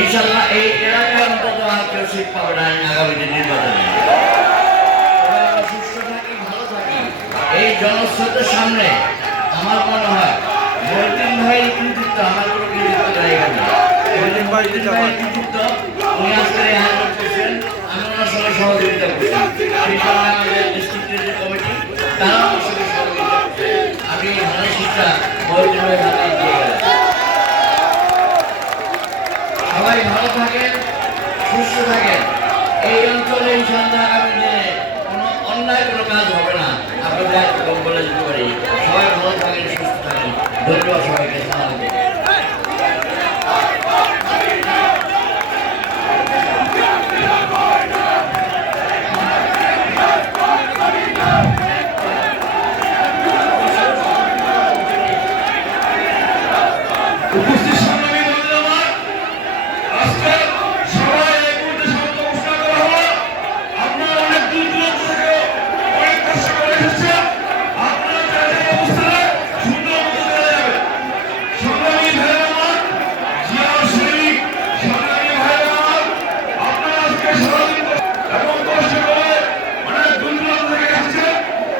ইনশাল্লাহ এই এলাকার অন্তত আর কেউ সিট পাবে না আগামী দিন নির্বাচনে। সুস্থ থাকি, ভালো থাকি। এই জনস্রোতের সামনে আমার মনে হয় মহিউদ্দিন ভাইয়ের কৃতিত্ব, আমার কোনো কৃতিত্ব জায়গা নেই। মহিউদ্দিন ভাইয়ের কৃতিত্ব, উনি আজকে এই আয়োজন করছেন, আমি ওনার সঙ্গে সহযোগিতা করছি। সেই কারণে আমাদের ডিস্ট্রিক্টের যে কমিটি তারা আমার সঙ্গে সহযোগিতা করছে। আমি এই ভালো শিক্ষা মহিউদ্দিন ভাই হাতে দিয়ে গেলাম। সবাই ভালো থাকেন, সুস্থ থাকেন। এই অঞ্চলে ইনশাআল্লাহ আগামী দিনে কোনো অন্যায় কোনো কাজ হবে না, আপনাদের বলে যেতে পারি। সবাই ভালো থাকেন, সুস্থ থাকেন। ধন্যবাদ সবাইকে।